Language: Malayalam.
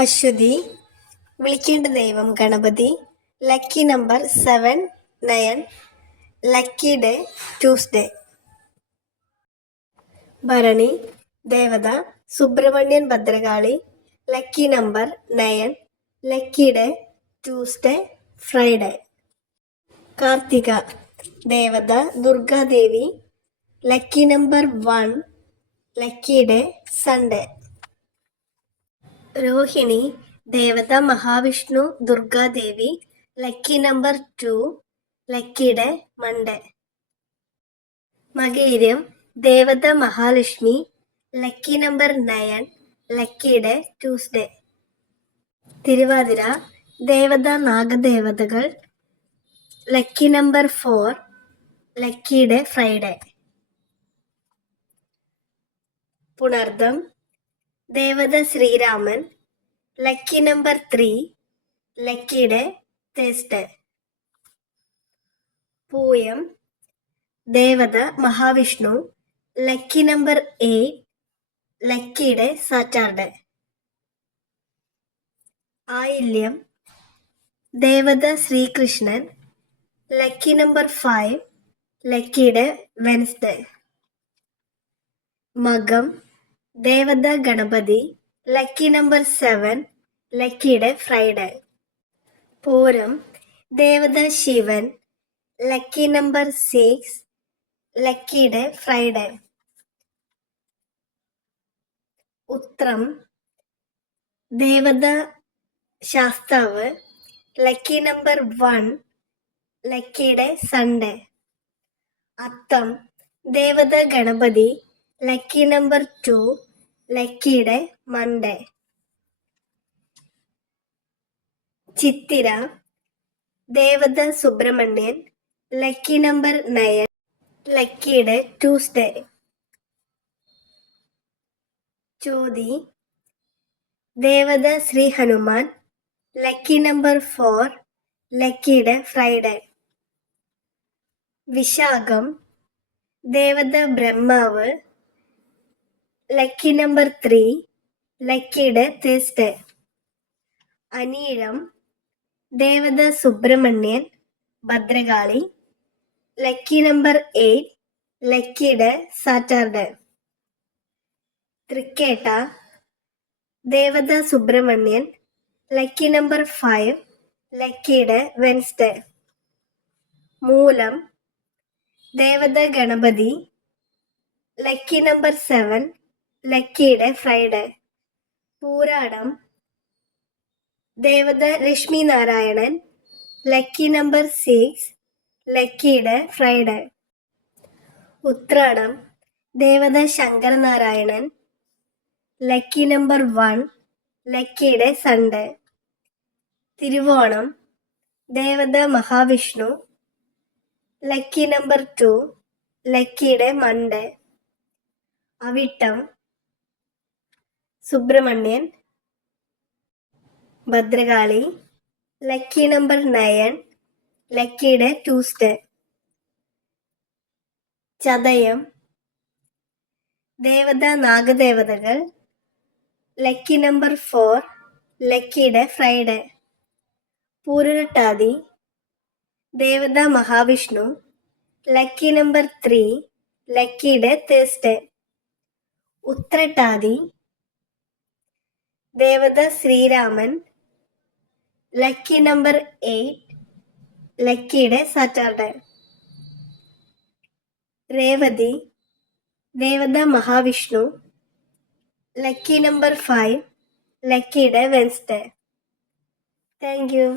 അശ്വതി വിളിക്കേണ്ട ദൈവം Ganapathi lucky number seven nine lucky day Tuesday. Bharani ദേവത Subramanian Bhadrakali lucky number nine lucky day Tuesday Friday. Karthika ദേവത Durgadevi lucky number one lucky day Sunday. Rohini ദേവത Mahavishnu Durgadevi lucky number two ലക്കിയുടെ Monday. Makayiram ദേവത മഹാലക്ഷ്മി ലക്കി നമ്പർ നയൻ ലക്കിയുടെ ട്യൂസ്ഡേ. തിരുവാതിര ദേവത നാഗദേവതകൾ ലക്കി നമ്പർ ഫോർ ലക്കിയുടെ ഫ്രൈഡേ. പുണർദം ദേവത ശ്രീരാമൻ ലക്കി നമ്പർ ത്രീ ലക്കിയുടെ തേസ്റ്റ് പൂയം ദേവത മഹാവിഷ്ണു ലക്കി നമ്പർ എയ്റ്റ് ലക്കിയുടെ സാറ്റാർഡ് ആയില്യം ദേവത ശ്രീകൃഷ്ണൻ ലക്കി നമ്പർ ഫൈവ് ലക്കിയുടെ വെൻസ്ഡേ. മകം ദേവത ഗണപതി ലക്കി നമ്പർ സെവൻ ലക്കിയുടെ ഫ്രൈഡേ. പൂരം ദേവത ശിവൻ ലക്കി നമ്പർ സിക്സ് ലക്കിയുടെ ഫ്രൈഡേ. ഉത്രം ദേവത ശാസ്താവ് ലക്കി നമ്പർ വൺ ലക്കിയുടെ സൺഡേ. അത്തം ദേവത Ganapathi lucky number two lucky Monday. Chithira ദേവത സുബ്രഹ്മണ്യൻ ലക്കി നമ്പർ നയൻ ലക്കിയുടെ ട്യൂസ്ഡേ. ചോതി ദേവത Shri Hanuman lucky number four ലക്കിയുടെ Friday. Vishakham ദേവത ബ്രഹ്മാവ് ലക്കി നമ്പർ ത്രീ. ലക്കിയുടെ തേസ്റ്റ് അനീഴം ദേവത Subramanian Bhadrakali. Lucky number eight ലക്കിയുടെ Saturday. Thrikketta ദേവത സുബ്രഹ്മണ്യൻ. ലക്കി നമ്പർ ഫൈവ് ലക്കിയുടെ വെൻസ്ഡേ. മൂലം ദേവത Ganapathi. Lucky number seven lucky day Friday Pooradam ദേവത Lakshmi Narayanan lucky number six ലക്കിയുടെ Friday. Uthradam ദേവത ശങ്കരനാരായണൻ ലക്കി നമ്പർ വൺ ലക്കിയുടെ സൺഡേ. തിരുവോണം ദേവത Mahavishnu lucky number two ലക്കിയുടെ Monday. Avittam Subramanian Bhadrakali lucky number nine ലക്കിയുടെ Tuesday. Chathayam ദേവത നാഗദേവതകൾ ലക്കി നമ്പർ ഫോർ ലക്കിയുടെ ഫ്രൈഡേ. പൂരുരട്ടാതി ദേവത Mahavishnu lucky number three ലക്കിയുടെ day Thursday. Uthrattathi ദേവത ശ്രീരാമൻ ലക്കി നമ്പർ എയ്റ്റ് ലക്കിയുടെ സാറ്റർഡേ. രേവതി ദേവത മഹാവിഷ്ണു ലക്കി നമ്പർ ഫൈവ് ലക്കിയുടെ വെൻസ്ഡേ. Thank you.